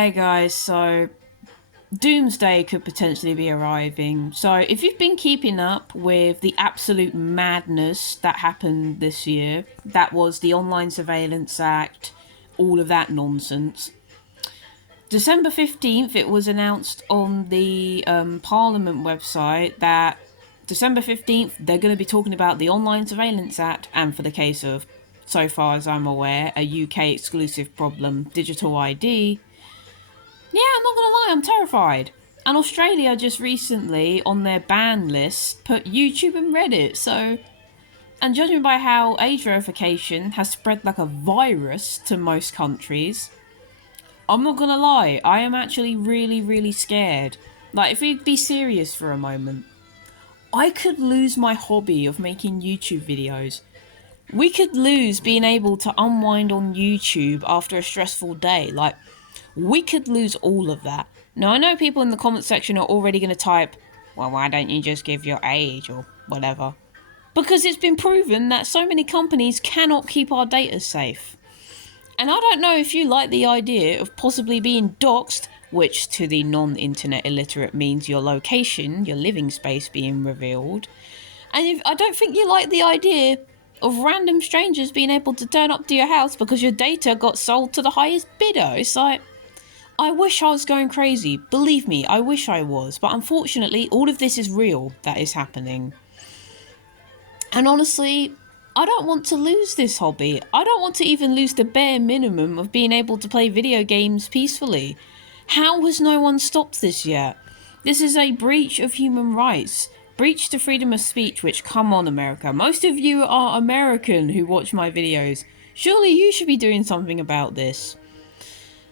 Hey guys, so Doomsday could potentially be arriving. So if you've been keeping up with the absolute madness that happened this year, that was the Online Surveillance Act, all of that nonsense. December 15th, it was announced on the Parliament website that December 15th, they're going to be talking about the Online Surveillance Act, and for the case of, so far as I'm aware, a UK exclusive problem, digital ID. Yeah, I'm not gonna lie, I'm terrified. And Australia just recently, on their ban list, put YouTube and Reddit, so. And judging by how age verification has spread like a virus to most countries, I'm not gonna lie, I am actually really, really scared. Like, if we'd be serious for a moment, I could lose my hobby of making YouTube videos. We could lose being able to unwind on YouTube after a stressful day. Like, we could lose all of that. Now, I know people in the comment section are already going to type, well, why don't you just give your age or whatever? Because it's been proven that so many companies cannot keep our data safe. And I don't know if you like the idea of possibly being doxxed, which to the non-internet illiterate means your location, your living space being revealed. And I don't think you like the idea of random strangers being able to turn up to your house because your data got sold to the highest bidder. It's like, I wish I was going crazy. Believe me, I wish I was. But unfortunately, all of this is real that is happening. And honestly, I don't want to lose this hobby. I don't want to even lose the bare minimum of being able to play video games peacefully. How has no one stopped this yet? This is a breach of human rights. Breach to freedom of speech, which, come on, America. Most of you are American who watch my videos. Surely you should be doing something about this.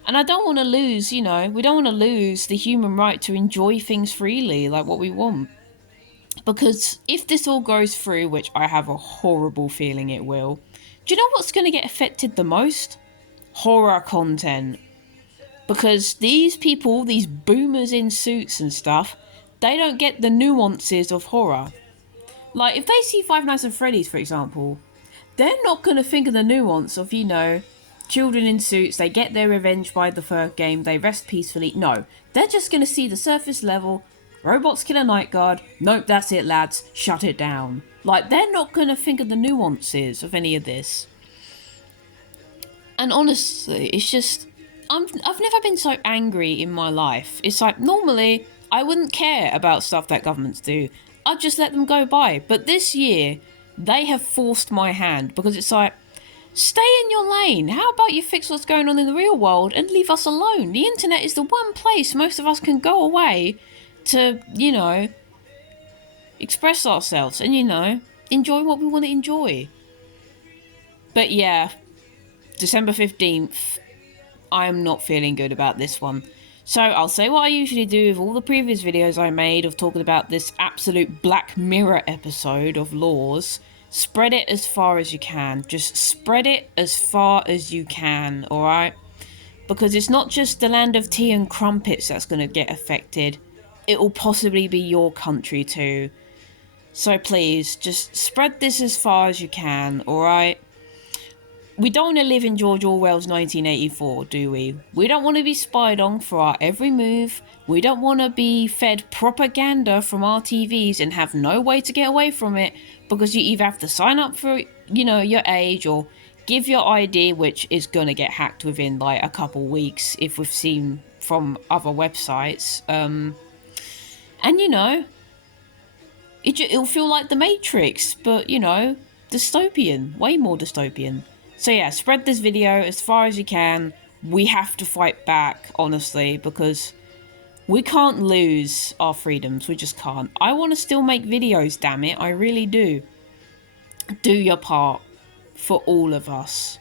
And I don't want to lose, we don't want to lose the human right to enjoy things freely, like what we want. Because if this all goes through, which I have a horrible feeling it will, do you know what's going to get affected the most? Horror content. Because these people, these boomers in suits and stuff, they don't get the nuances of horror. Like, if they see Five Nights at Freddy's, for example, they're not going to think of the nuance of, children in suits, they get their revenge by the third game, they rest peacefully. No, they're just going to see the surface level, robots kill a night guard, nope, that's it lads, shut it down. Like, they're not going to think of the nuances of any of this. And honestly, it's just, I've never been so angry in my life. It's like, normally, I wouldn't care about stuff that governments do. I'd just let them go by. But this year, they have forced my hand, because it's like, stay in your lane. How about you fix what's going on in the real world and leave us alone? The internet is the one place most of us can go away to, express ourselves and, enjoy what we want to enjoy. But yeah, December 15th, I'm not feeling good about this one. So I'll say what I usually do with all the previous videos I made of talking about this absolute Black Mirror episode of laws. Spread it as far as you can. Just spread it as far as you can, alright? Because it's not just the land of tea and crumpets that's going to get affected. It will possibly be your country too. So please, just spread this as far as you can, alright? We don't want to live in George Orwell's 1984, do we? We don't want to be spied on for our every move. We don't want to be fed propaganda from our TVs and have no way to get away from it, because you either have to sign up for, your age, or give your ID, which is going to get hacked within like a couple weeks, if we've seen from other websites. And it'll feel like the Matrix, but, dystopian, way more dystopian. So yeah, spread this video as far as you can. We have to fight back, honestly, because we can't lose our freedoms. We just can't. I want to still make videos, damn it. I really do. Do your part for all of us.